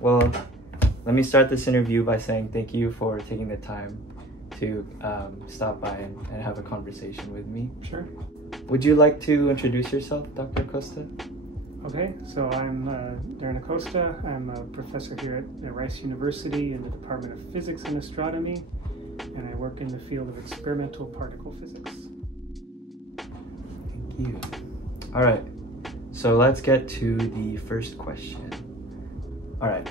Well, let me start this interview by saying thank you for taking the time to stop by and have a conversation with me. Sure. Would you like to introduce yourself, Dr. Acosta? Okay, so I'm Darin Acosta. I'm a professor here at Rice University in the Department of Physics and Astronomy, and I work in the field of experimental particle physics. Thank you. All right, so let's get to the first question. All right,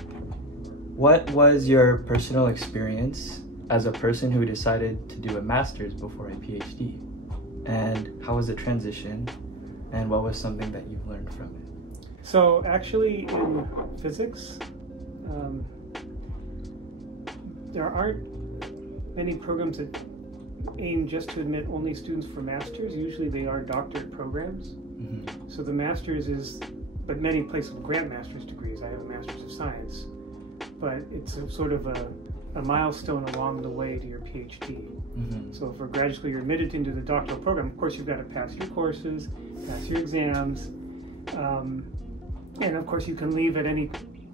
what was your personal experience as a person who decided to do a master's before a PhD? And how was the transition? And what was something that you've learned from it? So actually in physics, there aren't many programs that aim just to admit only students for masters. Usually they are doctorate programs. Mm-hmm. So the master's is, but many places grant master's degrees. I have a master's of science, but it's a sort of a milestone along the way to your PhD. Mm-hmm. So for graduate school, you're admitted into the doctoral program. Of course, you've got to pass your courses, pass your exams, and of course, you can leave at any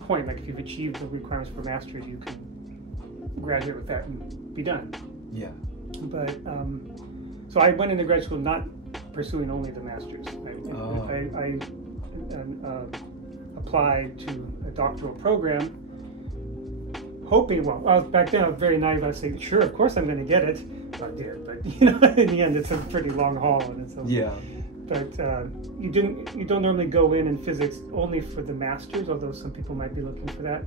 point. Like if you've achieved the requirements for master's, you can graduate with that and be done. Yeah. But so I went into grad school not pursuing only the master's. I applied to a doctoral program, hoping, well, back then I was very naive. I was saying, sure, of course I'm going to get it. Well, I did, but in the end, it's a pretty long haul, and it's yeah. But you don't normally go in physics only for the master's, although some people might be looking for that.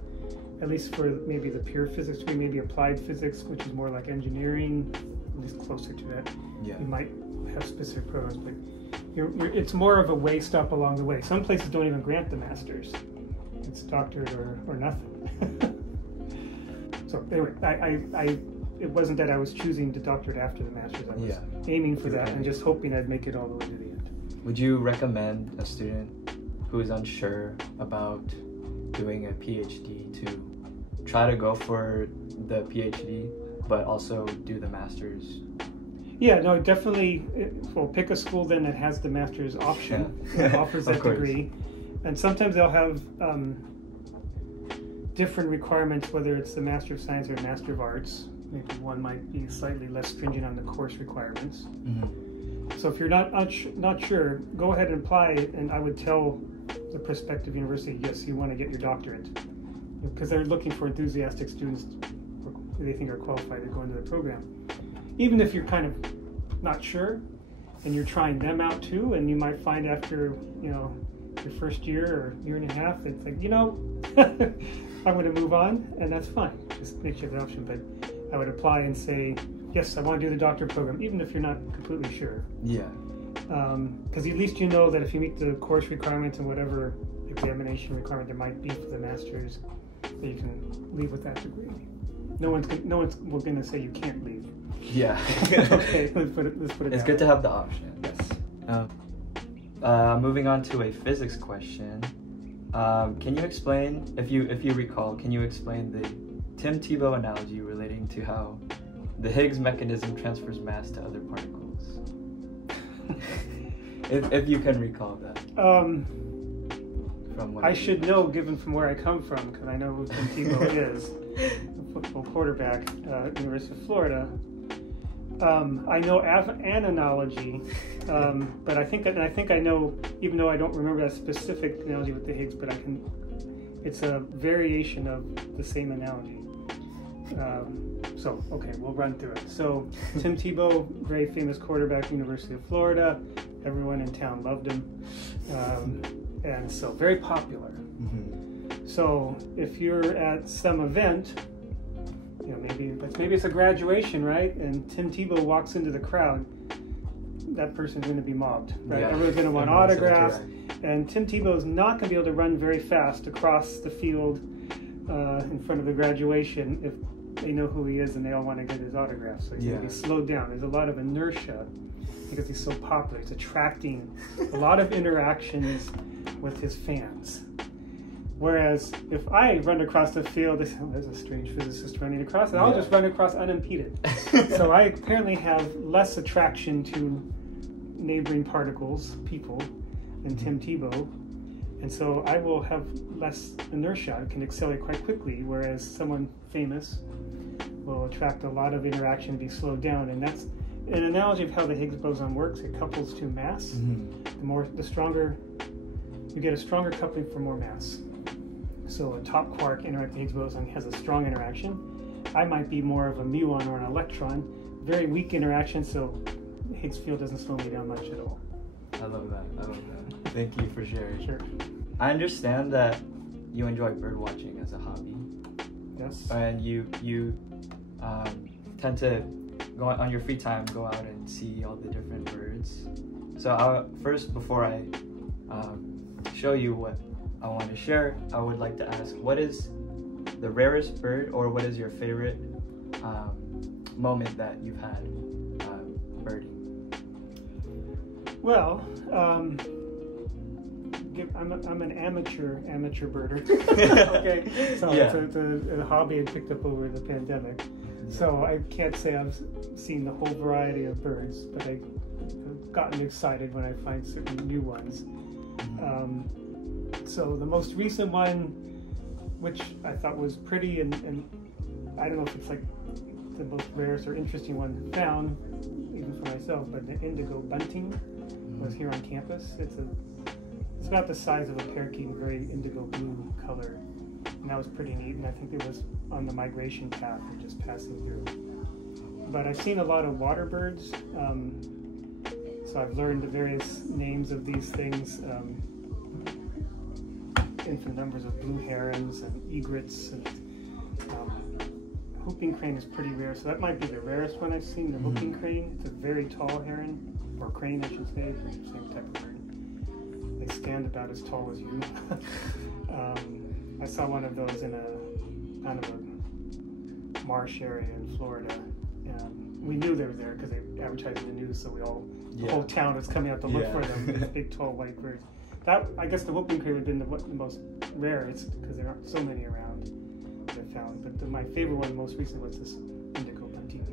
At least for maybe the pure physics degree, maybe applied physics, which is more like engineering, at least closer to that. Yeah. You might have specific programs, but it's more of a way stop along the way. Some places don't even grant the master's. It's doctorate or nothing. So anyway, it wasn't that I was choosing the doctorate after the master's. I was aiming for that and just hoping I'd make it all the way to the end. Would you recommend a student who is unsure about doing a PhD to try to go for the PhD, but also do the master's? Yeah, no, definitely. Well, pick a school then that has the master's option, that offers that degree. And sometimes they'll have different requirements, whether it's the Master of Science or Master of Arts. Maybe one might be slightly less stringent on the course requirements. Mm-hmm. So if you're not sure, go ahead and apply, and I would tell the prospective university, yes, you want to get your doctorate, because they're looking for enthusiastic students who they think are qualified to go into the program. Even if you're kind of not sure, and you're trying them out too, and you might find after your first year or year and a half, it's like, I'm going to move on, and that's fine. Just make sure the option. But I would apply and say, yes, I want to do the doctorate program, even if you're not completely sure. Yeah. Because at least you know that if you meet the course requirements and whatever examination requirement there might be for the master's, that you can leave with that degree. No one's going to say you can't leave. Yeah. Okay, let's put it It's down. good to have the option. Yes. Moving on to a physics question. Can you explain, if you recall, can you explain the Tim Tebow analogy relating to how the Higgs mechanism transfers mass to other particles? if you can recall that. I should know, given from where I come from, because I know who Tim Tebow is, a football quarterback at University of Florida. I know an analogy, but I think I know, even though I don't remember that specific analogy with the Higgs, but it's a variation of the same analogy. So, okay, we'll run through it. So, Tim Tebow, very famous quarterback, University of Florida. Everyone in town loved him. And so, very popular. Mm-hmm. So, if you're at some event, maybe it's a graduation, right? And Tim Tebow walks into the crowd, that person's going to be mobbed, right? Yeah. Everyone's going to want autographs. And Tim Tebow's not going to be able to run very fast across the field in front of the graduation if they know who he is and they all want to get his autograph. So he's going to be slowed down. There's a lot of inertia because he's so popular. It's attracting a lot of interactions with his fans. Whereas if I run across the field, there's a strange physicist running across, and I'll just run across unimpeded. So I apparently have less attraction to neighboring particles, people, than Tim Tebow. And so I will have less inertia. I can accelerate quite quickly, whereas someone famous will attract a lot of interaction, be slowed down. And that's an analogy of how the Higgs boson works. It couples to mass. The stronger, you get a stronger coupling for more mass. So a top quark interacting with the Higgs boson has a strong interaction. I might be more of a muon or an electron, very weak interaction, so the Higgs field doesn't slow me down much at all. I love that. Thank you for sharing. Sure. I understand that you enjoy bird watching as a hobby. Yes. And you tend to go on your free time, go out and see all the different birds. So first, before I show you what I want to share, I would like to ask, what is the rarest bird, or what is your favorite moment that you've had birding? Well, I'm an amateur birder. Okay, so Yeah. it's a hobby I picked up over the pandemic. So I can't say I've seen the whole variety of birds, but I've gotten excited when I find certain new ones. So the most recent one, which I thought was pretty, and I don't know if it's like the most rarest or interesting one found, even for myself, but the indigo bunting was here on campus. It's about the size of a parakeet, very indigo blue color, and that was pretty neat. And I think it was on the migration path or just passing through. But I've seen a lot of water birds, so I've learned the various names of these things. Infinite numbers of blue herons and egrets, and whooping crane is pretty rare, so that might be the rarest one I've seen. The whooping crane, it's a very tall heron, or crane I should say, it's the same type of bird. They stand about as tall as you. I saw one of those in a kind of a marsh area in Florida. We knew they were there because they advertised in the news, so the whole town was coming out to look for them. These big, tall, white birds. I guess the whooping crane would have been the most rare. It's because there aren't so many around that I found. But my favorite one, most recent, was this indigo bunting.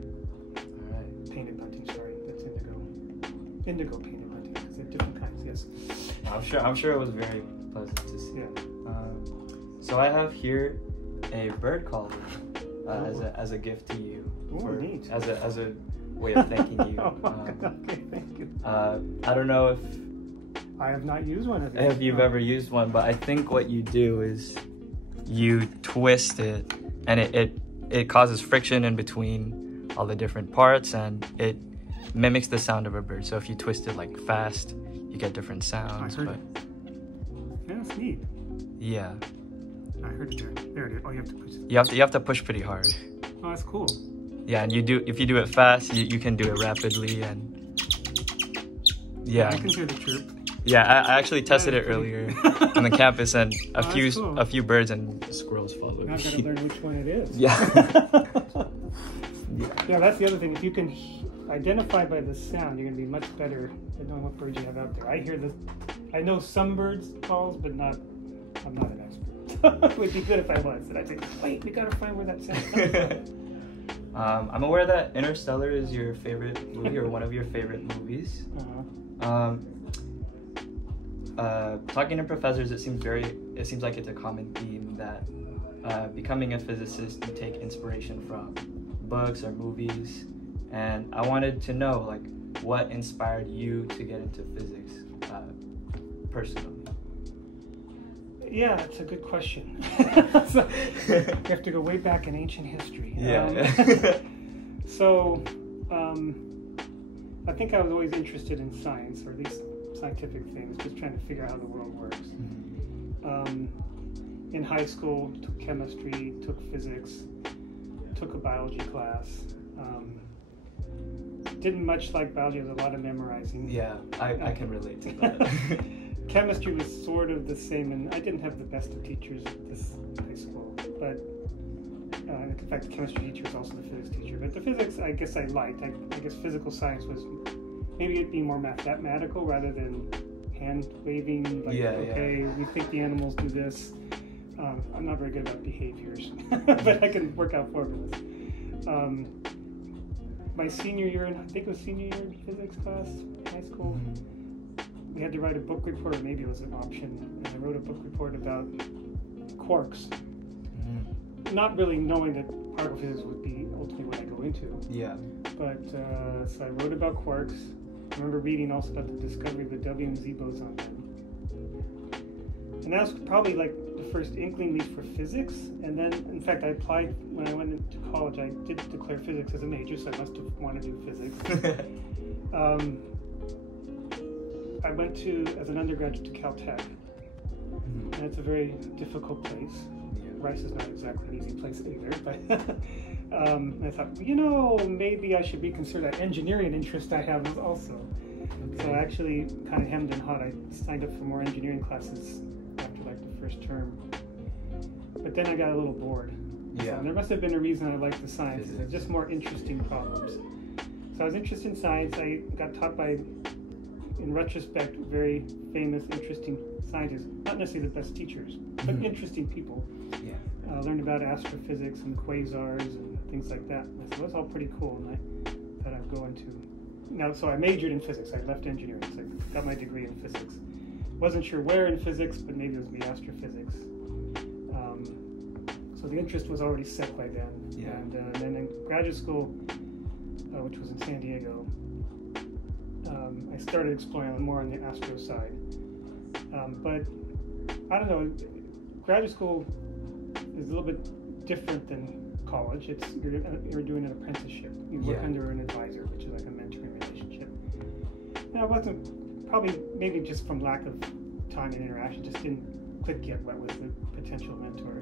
All right. Painted bunting, sorry. That's indigo. Indigo painted bunting, because they're different kinds, yes. I'm sure it was very pleasant to see. Yeah. So I have here a bird collar as a gift to you. Neat. As a way of thanking you. Okay, thank you. I don't know I have not used one of these. if you've ever used one, but I think what you do is you twist it, and it causes friction in between all the different parts, and it mimics the sound of a bird. So if you twist it like fast, you get different sounds. I heard it. Yeah, that's neat. Yeah. I heard it there. There it is. Oh, you have to push it. You have to push pretty hard. Oh, that's cool. Yeah, and if you do it fast, you can do it rapidly, and yeah. I can hear the chirp. Yeah, I actually tested it earlier on the campus, and a few birds and squirrels followed Now I've got to me. learn which one it is. Yeah. Yeah, that's the other thing. If you can identify by the sound, you're going to be much better at knowing what birds you have out there. I know some birds' calls, but I'm not an expert. It would be good if I was. And I'd say, wait, we got to find where that sound comes from. I'm aware that Interstellar is your favorite movie, or one of your favorite movies. Talking to professors, it seems like it's a common theme that becoming a physicist, you take inspiration from books or movies, and I wanted to know, like, what inspired you to get into physics personally? Yeah, that's a good question. So, you have to go way back in ancient history. Yeah. So, I think I was always interested in science, or at least scientific things, just trying to figure out how the world works. In high school, took chemistry, took physics, took a biology class. Didn't much like biology. There was a lot of memorizing. Yeah, I can relate to that. Chemistry was sort of the same, and I didn't have the best of teachers at this high school. But in fact, the chemistry teacher was also the physics teacher. But the physics, I guess I liked. I guess physical science was, maybe it'd be more mathematical rather than hand waving. Like, we think the animals do this. I'm not very good about behaviors, but I can work out formulas. My senior year, I think it was senior year in physics class, high school, we had to write a book report, or maybe it was an option, and I wrote a book report about quarks. Not really knowing that particle physics would be ultimately what I go into. Yeah. But, so I wrote about quarks. I remember reading also about the discovery of the W and Z boson. And that was probably like the first inkling leaf for physics. And then, in fact, I applied when I went into college. I did declare physics as a major, so I must have wanted to do physics. I went as an undergraduate to Caltech. And it's a very difficult place. Rice is not exactly an easy place either, but I thought, maybe I should reconsider that engineering interest I have also. Okay. So I actually kind of hemmed and hawed. I signed up for more engineering classes after like the first term. But then I got a little bored. Yeah. So there must have been a reason I liked the sciences. It's just more interesting problems. So I was interested in science. I got taught by, in retrospect, very famous, interesting scientists. Not necessarily the best teachers, but interesting people. Yeah. Learned about astrophysics and quasars and things like that. And I said, well, that's all pretty cool, and I thought I'd go into... So I majored in physics. I left engineering, so I got my degree in physics. Wasn't sure where in physics, but maybe it was the astrophysics. So the interest was already set by then. Yeah. And then in graduate school, which was in San Diego, I started exploring more on the astro side. But I don't know, graduate school is a little bit different than college. You're doing an apprenticeship. You work under an advisor, which is like a mentoring relationship. And I wasn't, probably maybe just from lack of time and interaction, just didn't click yet what was the potential mentor.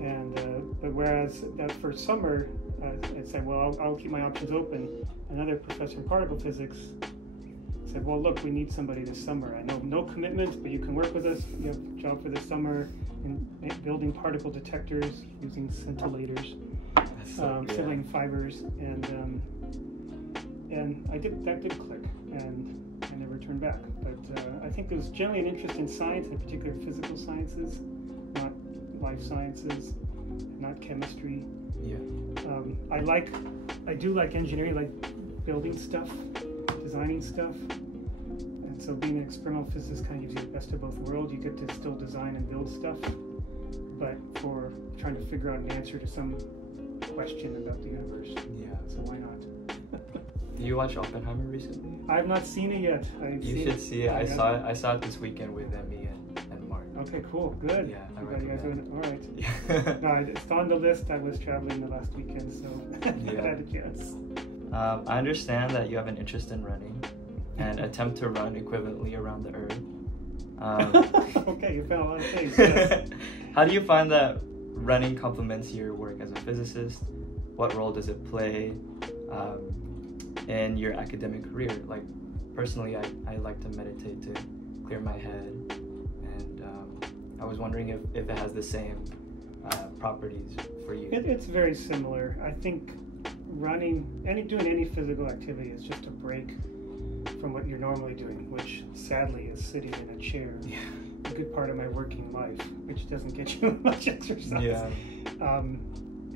And but whereas that first summer, I said, well, I'll keep my options open. Another professor in particle physics said, well, look, we need somebody this summer. I know no commitment, but you can work with us. You have a job for this summer in building particle detectors using scintillators, scintillating fibers, and that did click, and I never turned back. But I think there was generally an interest in science, in particular physical sciences, not life sciences, not chemistry. Yeah. I do like engineering, like building stuff, designing stuff. And so being an experimental physicist kind of gives you the best of both worlds. You get to still design and build stuff, but for trying to figure out an answer to some question about the universe. Yeah. So why not? Did you watch Oppenheimer recently? I have not seen it yet. You should see it. I saw it this weekend with Emmy and Mark. Okay, cool, good. Yeah, I you guys doing it. All right. Yeah. No, it's on the list. I was traveling the last weekend, so I had a chance. I understand that you have an interest in running and attempt to run equivalently around the Earth. Okay, you found a lot of things. Yes. How do you find that running complements your work as a physicist? What role does it play in your academic career? Like, personally, I like to meditate to clear my head, and I was wondering if it has the same properties for you. It's very similar. I think running, doing any physical activity is just a break from what you're normally doing, which sadly is sitting in a chair. Yeah. A good part of my working life, which doesn't get you much exercise. Yeah.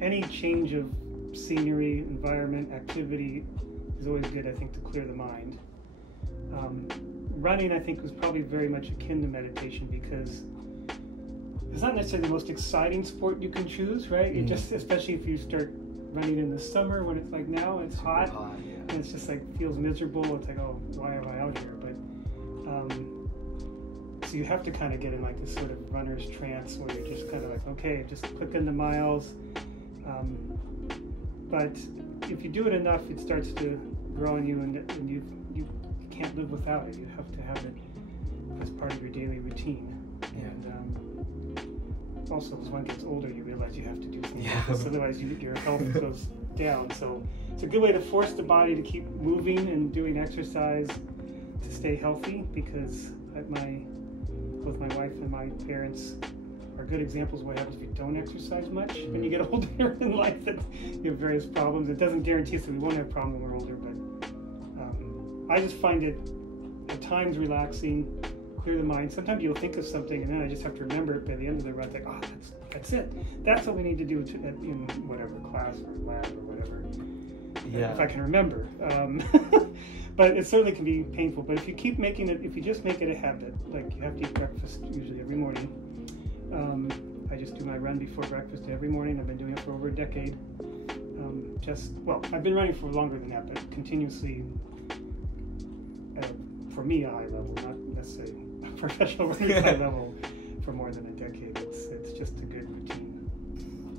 Any change of scenery, environment, activity is always good, I think, to clear the mind. Running, I think, was probably very much akin to meditation because it's not necessarily the most exciting sport you can choose, right? You just, especially if you start running in the summer when it's like now, it's hot, yeah. and it's just like feels miserable. It's like, oh, why am I out here? But so you have to kind of get in like this sort of runner's trance where you're just kind of like, okay, just click into miles. But if you do it enough, it starts to grow on you, and you can't live without it. You have to have it as part of your daily routine. Yeah. And also, as one gets older, you realize you have to do things Yeah. like this, otherwise your health goes down. So it's a good way to force the body to keep moving and doing exercise to stay healthy, because both my wife and my parents are good examples of what happens if you don't exercise much when you get older in life. That you have various problems. It doesn't guarantee us that we won't have problems when we're older, but I just find it at times relaxing, clear the mind. Sometimes you'll think of something and then I just have to remember it by the end of the run. Like, oh, that's it. That's what we need to do in whatever class or lab or whatever. if I can remember. But it certainly can be painful. But if you keep making it, if you just make it a habit, like you have to eat breakfast usually every morning. I just do my run before breakfast every morning. I've been doing it for over a decade. I've been running for longer than that, but continuously, for me, a high level, not necessarily a professional running high level, for more than a decade. It's just a good routine.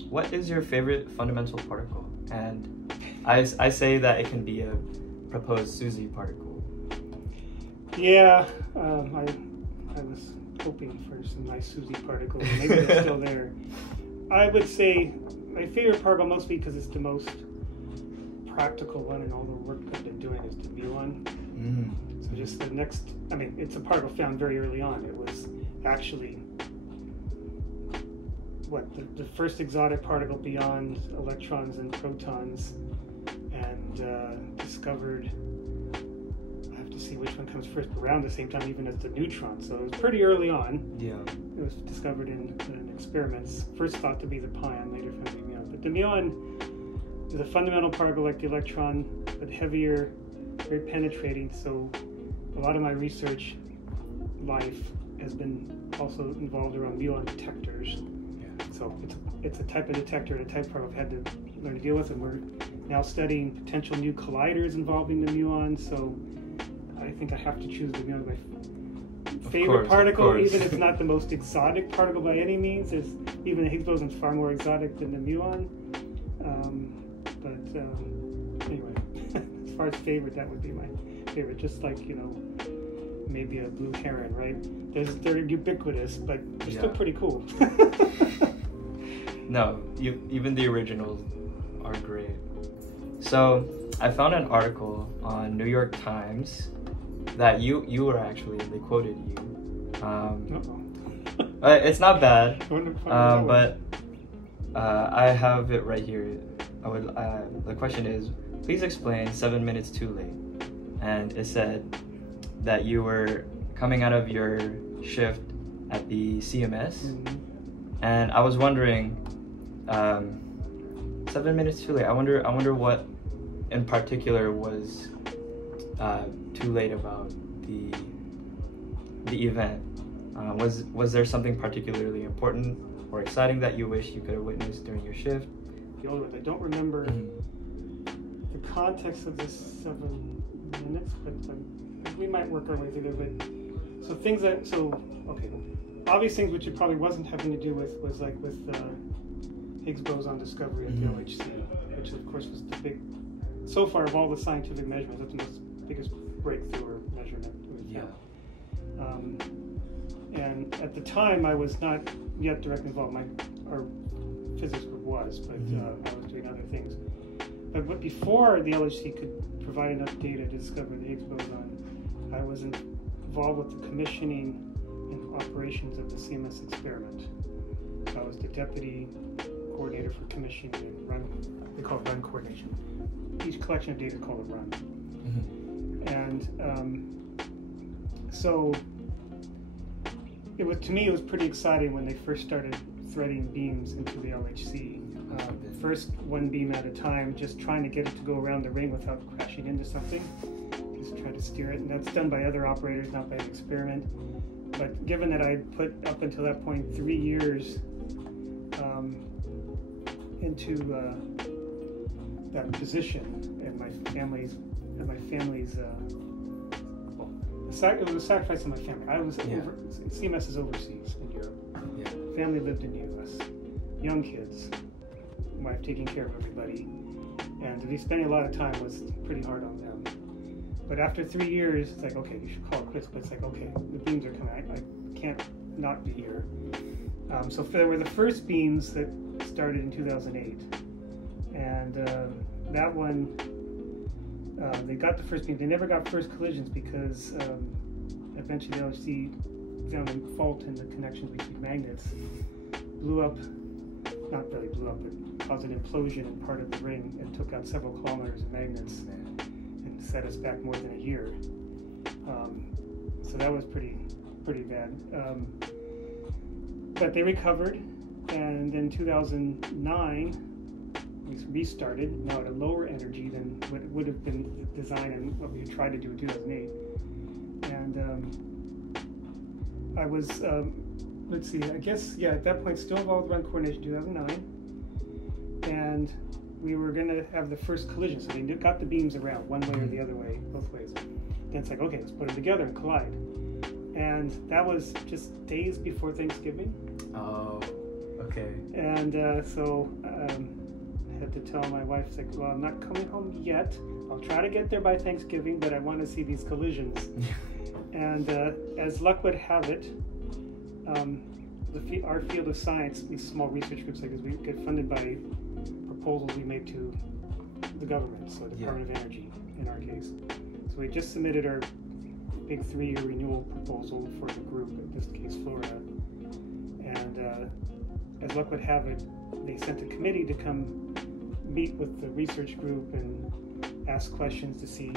What is your favorite fundamental particle? And I say that it can be a proposed Susie particle. Yeah, I was hoping for some nice Susie particles. Maybe they're still there. I would say my favorite particle, mostly because it's the most practical one, and all the work I've been doing is the muon. So just the next, it's a particle found very early on. It was actually the first exotic particle beyond electrons and protons, and discovered, I have to see which one comes first, but around the same time even as the neutron. So it was pretty early on. Yeah. It was discovered in experiments. First thought to be the pion, later found to be muon. But the muon is a fundamental particle like the electron, but heavier, very penetrating. So a lot of my research life has been also involved around muon detectors. So it's a type of detector, a type part I've had to learn to deal with, and we're now studying potential new colliders involving the muon. So I think I have to choose the muon as my favorite particle, even if it's not the most exotic particle by any means. Even the Higgs boson is far more exotic than the muon. Anyway, as far as favorite, that would be my favorite. Just like, maybe a blue heron, right? They're ubiquitous, but they're still pretty cool. No, even the originals are great. So I found an article on New York Times that you were actually, they quoted you. It's not bad, but I have it right here. The question is, please explain 7 minutes too late. And it said that you were coming out of your shift at the CMS, and I was wondering, 7 minutes too late. I wonder what in particular was too late about the event. Was there something particularly important or exciting that you wish you could have witnessed during your shift? I don't remember the context of this 7 minutes, but we might work our way through there. Obvious things which it probably wasn't having to do with was like with Higgs boson discovery at the LHC, which of course was the big, so far of all the scientific measurements, that's the biggest breakthrough or measurement we've found. And at the time, I was not yet directly involved. Our physics group was, but I was doing other things. But before the LHC could provide enough data to discover the Higgs boson, I was involved with the commissioning and operations of the CMS experiment. So I was the deputy coordinator for commissioning and run. They call it run coordination. Each collection of data is called a run. And so to me, it was pretty exciting when they first started threading beams into the LHC. First one beam at a time, just trying to get it to go around the ring without crashing into something. Just try to steer it, and that's done by other operators, not by an experiment. But given that I put up until that point 3 years into that position, and my family's it was a sacrifice of my family. CMS is overseas in Europe. Family lived in the U.S. Young kids, wife taking care of everybody, and to be spending a lot of time was pretty hard on them. But after 3 years, it's like, okay, you should call it quits. But it's like, okay, the beams are coming. I can't not be here. So there were the first beams that started in 2008, and that one, they got the first beam. They never got first collisions because eventually the LHC found a fault in the connections between magnets. Blew up, not really blew up, but caused an implosion in part of the ring and took out several kilometers of magnets and set us back more than a year. So that was pretty bad. But they recovered, and in 2009, we restarted, now at a lower energy than what would have been designed and what we tried to do in 2008. And I was, let's see, I guess, yeah, at that point still involved around coordination 2009. And we were going to have the first collision, so they got the beams around one way or the other way, both ways. Then it's like, okay, let's put them together and collide. And that was just days before Thanksgiving. Oh, okay. And so I had to tell my wife, like, well, I'm not coming home yet. I'll try to get there by Thanksgiving, but I want to see these collisions. And as luck would have it, our field of science, these small research groups like this, we get funded by proposals we make to the government, so the Department of Energy in our case. So we just submitted our big 3-year renewal proposal for the group, in this case Florida. And as luck would have it, they sent a committee to come meet with the research group and ask questions to see,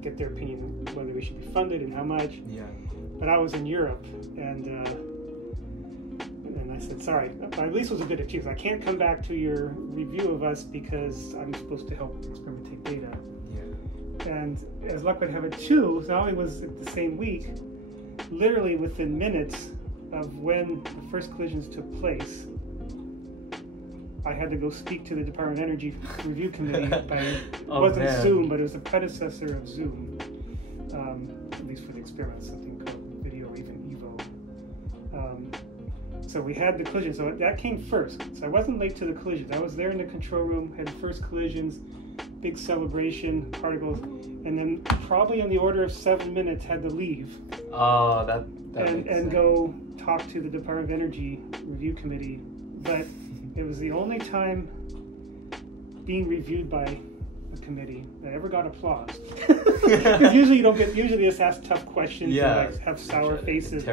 get their opinion whether we should be funded and how much. Yeah. But I was in Europe, and I said, sorry, at least it was a good excuse. I can't come back to your review of us because I'm supposed to help experiment take data. Yeah. And as luck would have it too, not only was it the same week, literally within minutes of when the first collisions took place, I had to go speak to the Department of Energy Review Committee. It wasn't Zoom, but it was a predecessor of Zoom, at least for the experiment, something called Video or even Evo. So we had the collision, so that came first. So I wasn't late to the collisions. I was there in the control room, had the first collisions, big celebration, particles, and then probably on the order of 7 minutes had to leave. Oh, that and go talk to the Department of Energy Review Committee. But it was the only time being reviewed by a committee that ever got applause. Because usually usually just ask tough questions and like have sour faces.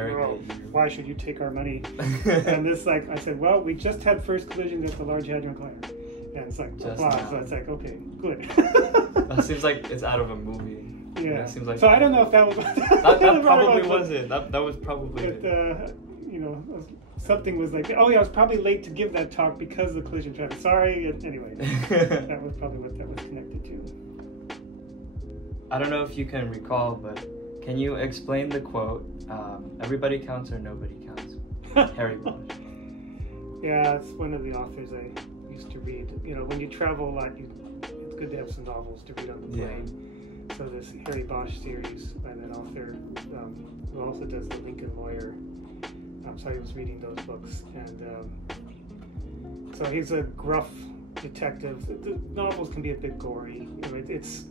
Why should you take our money? And this, like, I said, well, we just had first collision at the Large Hadron Collider. And it's like applause. So it's like, okay, good. That seems like it's out of a movie. Yeah. It seems like so I don't know if that was that probably wasn't. That was probably something was like, oh yeah, I was probably late to give that talk because of the collision traffic. Sorry. Anyway, that was probably what that was connected to. I don't know if you can recall, but can you explain the quote, everybody counts or nobody counts? Harry Bosch. Yeah, it's one of the authors I used to read. When you travel a lot, it's good to have some novels to read on the plane. Yeah. So this Harry Bosch series by that author, who also does The Lincoln Lawyer. So I was reading those books, and so he's a gruff detective. The novels can be a bit gory. It's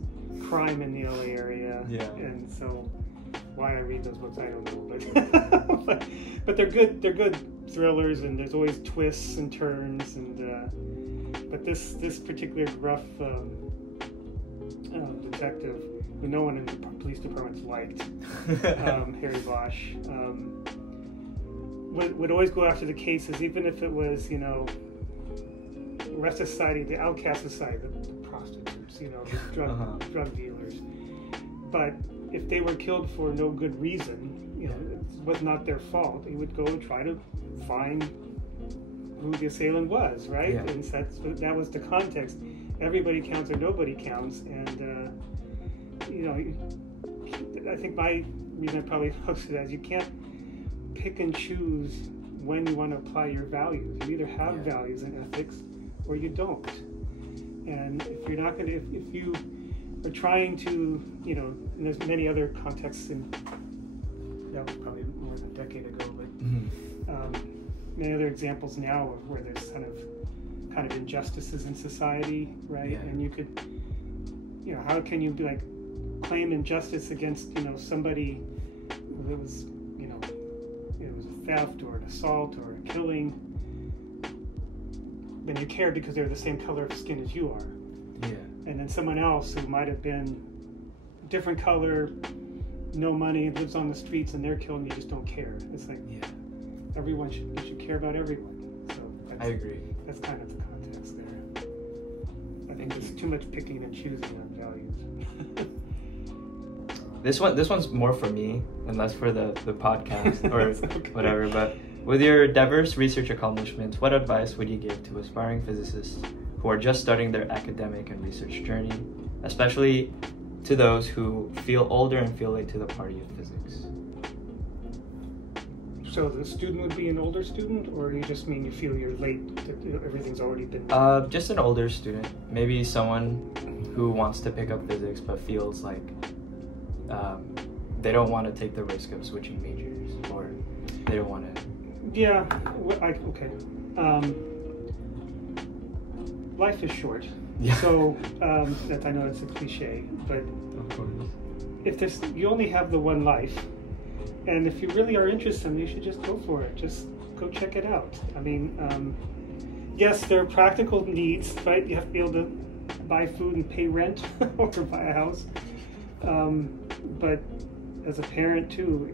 crime in the LA area, and so why I read those books I don't know, but they're good. They're good thrillers, and there's always twists and turns, and but this particular gruff detective, who no one in the police department liked, Harry Bosch. Would always go after the cases, even if it was, rest of society, the outcast society, the prostitutes, the drug dealers. But if they were killed for no good reason, it was not their fault. He would go and try to find who the assailant was, right? Yeah. And that was the context. Everybody counts or nobody counts, and I think my reason I probably hooked to that is you can't pick and choose when you want to apply your values. You either have values and ethics or you don't. And if you're not going to, if you are trying to, and there's many other contexts, and that was probably more than a decade ago, but many other examples now of where there's kind of injustices in society, right? Yeah. And you could, how can you claim injustice against, somebody that was, it was a theft or an assault or a killing, then you care because they're the same color of skin as you are. Yeah. And then someone else who might have been different color, no money, lives on the streets, and they're killed, and you just don't care. It's like, everyone should care about everyone. So I agree. That's kind of the context there. I think there's too much picking and choosing on values. This one's more for me and less for the podcast or whatever. But with your diverse research accomplishments, what advice would you give to aspiring physicists who are just starting their academic and research journey, especially to those who feel older and feel late to the party of physics? So the student would be an older student, or you just mean you feel you're late, that everything's already been... Just an older student. Maybe someone who wants to pick up physics but feels like they don't want to take the risk of switching majors, or they don't want to... Yeah, okay. Life is short. Yeah. So, that I know it's a cliche, but Of course. if you only have the one life, and if you really are interested, you should just go for it. Just go check it out. I mean, yes, there are practical needs, right? You have to be able to buy food and pay rent or buy a house. But as a parent too,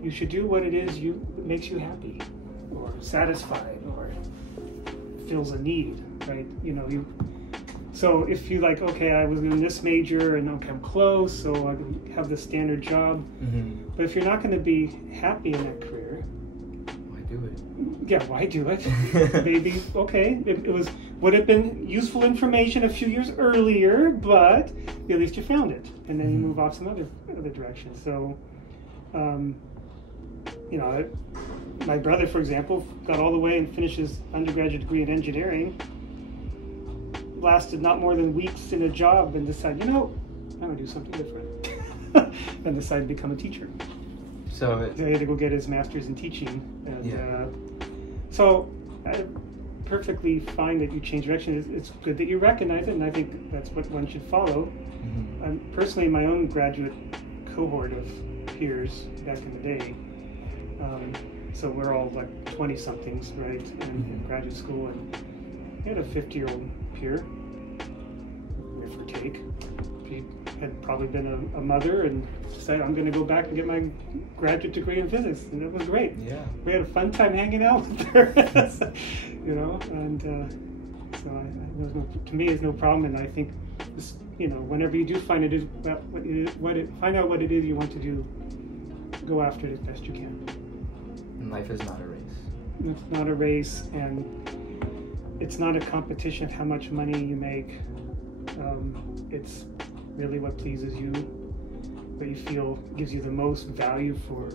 you should do what it is that makes you happy, or satisfied, or fills a need, right? So if you like, okay, I was in this major and okay, I'm close, so I have the standard job. Mm-hmm. But if you're not going to be happy in that career, Why do it? yeah, why do it? Maybe, okay, would have been useful information a few years earlier, but at least you found it, and then you move off some other direction. So, my brother, for example, got all the way and finished his undergraduate degree in engineering, lasted not more than weeks in a job, and decided, I'm going to do something different, and decided to become a teacher. So He had to go get his master's in teaching, and so perfectly fine that you change direction. It's good that you recognize it, and I think that's what one should follow. Mm-hmm. Personally, my own graduate cohort of peers back in the day, so we're all like 20-somethings, right, in graduate school, and we had a 50-year-old peer, give or take. She had probably been a mother and decided, I'm going to go back and get my graduate degree in physics, and it was great. Yeah. We had a fun time hanging out with her, and so to me, it's no problem. And I think, whenever you do find find out what it is you want to do, go after it as best you can. And life is not a race. It's not a race, and it's not a competition of how much money you make. It's really what pleases you, what you feel gives you the most value for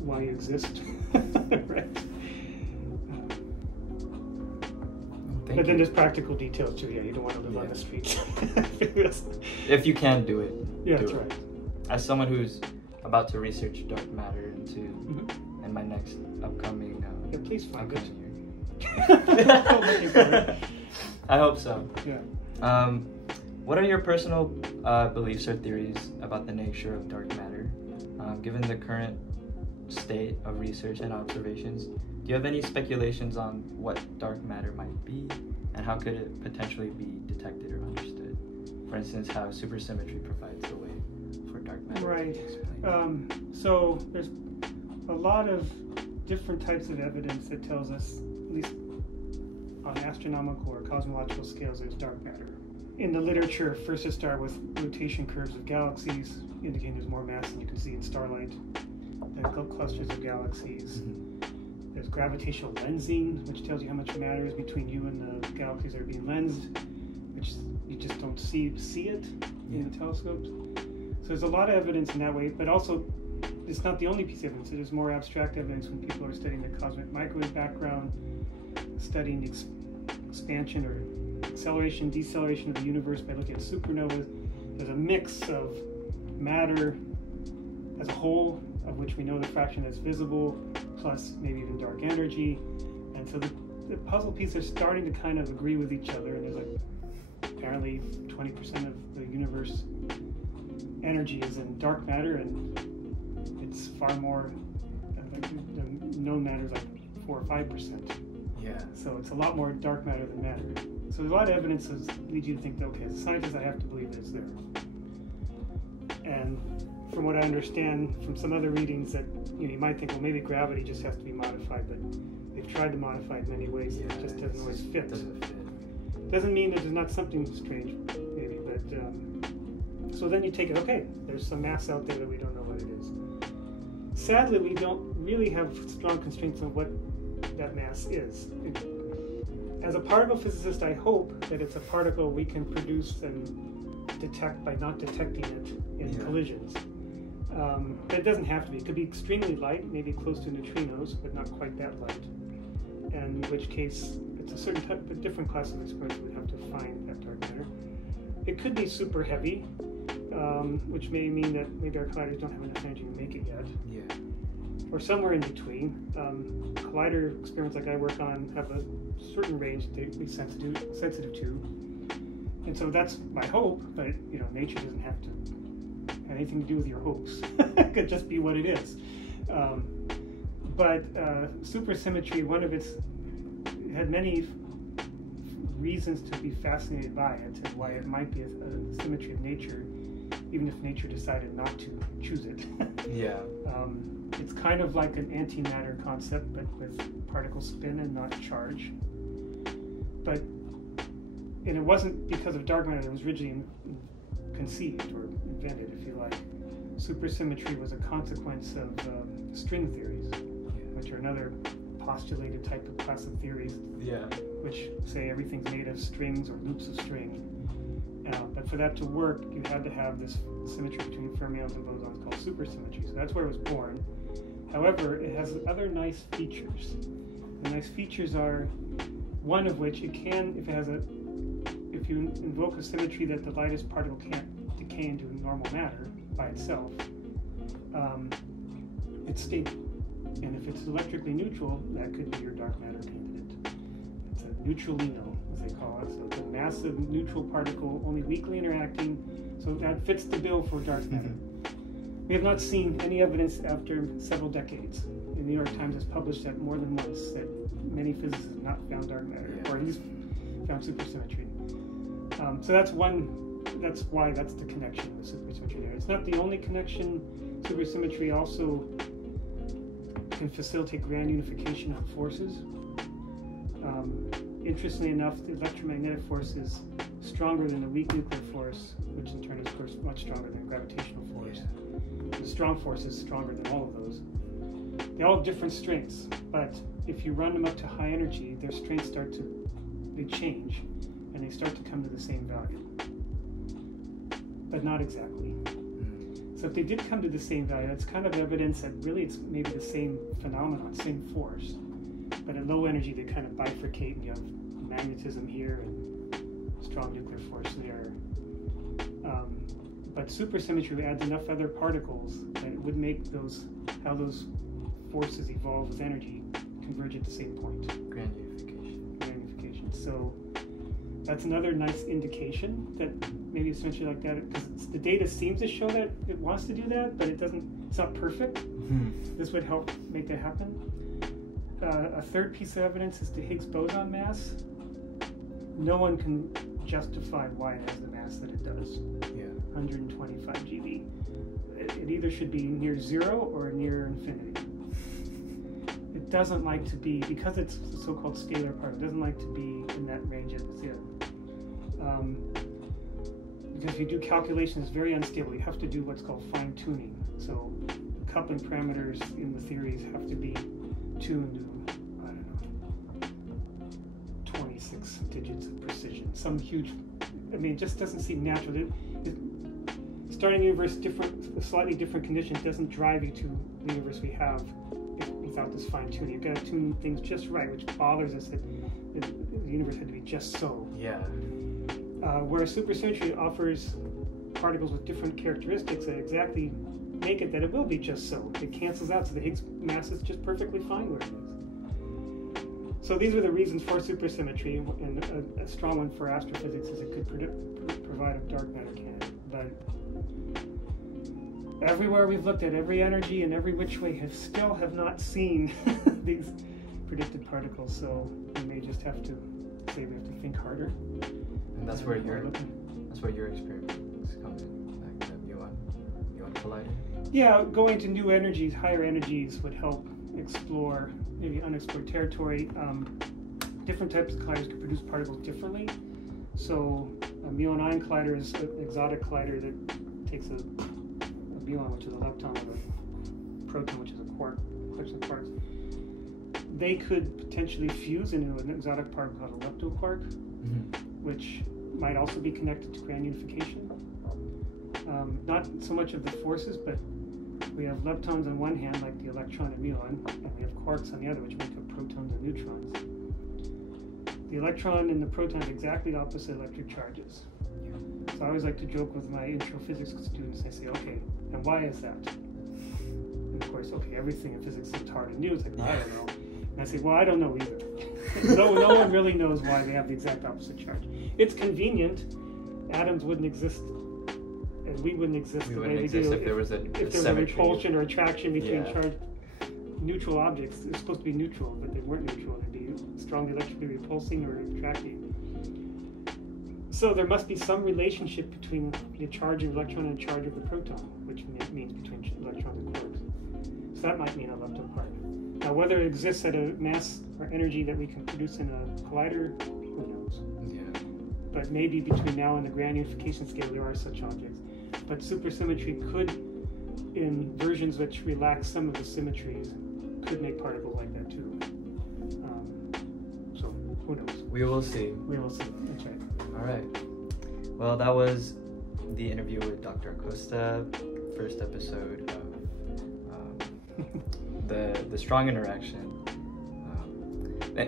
why you exist. Right. But then there's practical details too. Yeah, you don't want to live on the streets. If you can do it. Yeah, that's right. As someone who's about to research dark matter in my next upcoming please find it. Year. I hope so. Yeah. What are your personal beliefs or theories about the nature of dark matter? Given the current state of research and observations, do you have any speculations on what dark matter might be, and how could it potentially be detected or understood? For instance, how supersymmetry provides the way for dark matter. Right. So there's a lot of different types of evidence that tells us, at least on astronomical or cosmological scales, there's dark matter. In the literature, first to start with rotation curves of galaxies, indicating there's more mass than you can see in starlight. There are clusters of galaxies. There's gravitational lensing, which tells you how much matter is between you and the galaxies that are being lensed, which you just don't see it in the telescopes. So there's a lot of evidence in that way, but also it's not the only piece of evidence. There's more abstract evidence when people are studying the cosmic microwave background, studying the expansion or acceleration, deceleration of the universe by looking at supernovas. There's a mix of matter as a whole, of which we know the fraction that's visible, plus maybe even dark energy. And so the puzzle pieces are starting to kind of agree with each other, and there's like apparently 20% of the universe energy is in dark matter, and it's far more, the known matter is like 4 or 5%. Yeah. So it's a lot more dark matter than matter. So there's a lot of evidence that leads you to think that, okay, as a scientist, I have to believe it's there. And from what I understand from some other readings, that you might think, well, maybe gravity just has to be modified, but they've tried to modify it in many ways. It just doesn't always fit. Doesn't mean that there's not something strange, maybe, but so then you take it, okay, there's some mass out there that we don't know what it is. Sadly, we don't really have strong constraints on what that mass is. as a particle physicist, I hope that it's a particle we can produce and detect by not detecting it in collisions. But it doesn't have to be. It could be extremely light, maybe close to neutrinos, but not quite that light. And in which case, it's a certain type, a different class of experiments we have to find that dark matter. It could be super heavy, which may mean that maybe our colliders don't have enough energy to make it yet. Yeah. Or somewhere in between. Collider experiments like I work on have a certain range that they'd be sensitive to. And so that's my hope, but you know, nature doesn't have to have anything to do with your hopes. It could just be what it is. But supersymmetry, it had many reasons to be fascinated by it and why it might be a symmetry of nature, even if nature decided not to choose it. Yeah. It's kind of like an antimatter concept, but with particle spin and not charge. And it wasn't because of dark matter that it was originally conceived or invented, if you like. Supersymmetry was a consequence of string theories, which are another postulated type of class of theories, which say everything's made of strings or loops of string. But for that to work, you had to have this symmetry between fermions and bosons called supersymmetry. So that's where it was born. However, it has other nice features. The nice features are, one of which if you invoke a symmetry that the lightest particle can't decay into normal matter by itself, it's stable. And if it's electrically neutral, that could be your dark matter candidate. It's a neutralino, as they call it. So it's a massive neutral particle, only weakly interacting. So that fits the bill for dark matter. We have not seen any evidence after several decades. The New York Times has published that more than once, that many physicists have not found dark matter, or at least found supersymmetry. So that's why that's the connection with supersymmetry there. It's not the only connection. Supersymmetry also can facilitate grand unification of forces. Interestingly enough, the electromagnetic force is stronger than the weak nuclear force, which in turn is, of course, much stronger than gravitational force. The strong force is stronger than all of those. They all have different strengths, but if you run them up to high energy, their strengths they change, and they start to come to the same value. But not exactly. So if they did come to the same value, that's kind of evidence that really it's maybe the same phenomenon, same force. But at low energy, they kind of bifurcate, and you have magnetism here and strong nuclear force there. But supersymmetry adds enough other particles that it would make how those forces evolve with energy converge at the same point. Grand unification. So that's another nice indication that maybe it's essentially like that, because the data seems to show that it wants to do that, but it's not perfect. This would help make that happen. A third piece of evidence is the Higgs boson mass. No one can justify why it has the mass that it does. 125 GeV. It either should be near zero or near infinity. It doesn't like to be, because it's the so-called scalar particle, it doesn't like to be in that range at zero. Because if you do calculations, it's very unstable. You have to do what's called fine-tuning. So the coupling parameters in the theories have to be tuned to, 26 digits of precision. Some huge, it just doesn't seem natural. Starting a universe slightly different conditions doesn't drive you to the universe we have without this fine-tuning. You've got to tune things just right, which bothers us that the universe had to be just so. Whereas supersymmetry offers particles with different characteristics that exactly make it that it will be just so. It cancels out, so the Higgs mass is just perfectly fine where it is. So these are the reasons for supersymmetry, and a strong one for astrophysics is it could provide a dark matter candidate. But everywhere we've looked at, every energy and every which way still have not seen these predicted particles, so we may just have to say we have to think harder. And that's where your experiments come in, like the muon collider. Yeah, going to new energies, higher energies, would help explore maybe unexplored territory. Different types of colliders can produce particles differently. So a muon-ion collider is an exotic collider that takes a muon, which is a lepton, with a proton, which is a quark, collection of quarks. they could potentially fuse into an exotic particle called a leptoquark, which might also be connected to granularification. Not so much of the forces, but we have leptons on one hand, like the electron and muon, and we have quarks on the other, which make up protons and neutrons. The electron and the proton have exactly opposite electric charges. So I always like to joke with my intro physics students. I say, okay, and why is that? And of course, okay, everything in physics is hard and new. It's like, I don't know. And I say, well, I don't know either. no one really knows why they have the exact opposite charge. It's convenient. Atoms wouldn't exist, and we wouldn't exist the way we do if there was a repulsion or attraction between charged neutral objects. They're supposed to be neutral, but they weren't neutral. They'd be strongly electrically repulsing or attracting. So there must be some relationship between the charge of the electron and the charge of the proton, which means between electrons and quarks. So that might mean a leptoquark. Now, whether it exists at a mass or energy that we can produce in a collider, who knows? Yeah. But maybe between now and the granularification scale, there are such objects. But supersymmetry could, in versions which relax some of the symmetries, could make particles like that too. So who knows? We will see. We will see. That's right. All right. Well, that was the interview with Dr. Acosta, first episode of the strong interaction.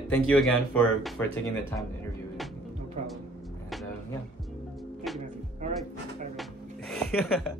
Thank you again for taking the time to interview. No problem. And yeah. Thank you, Matthew. All right. Bye.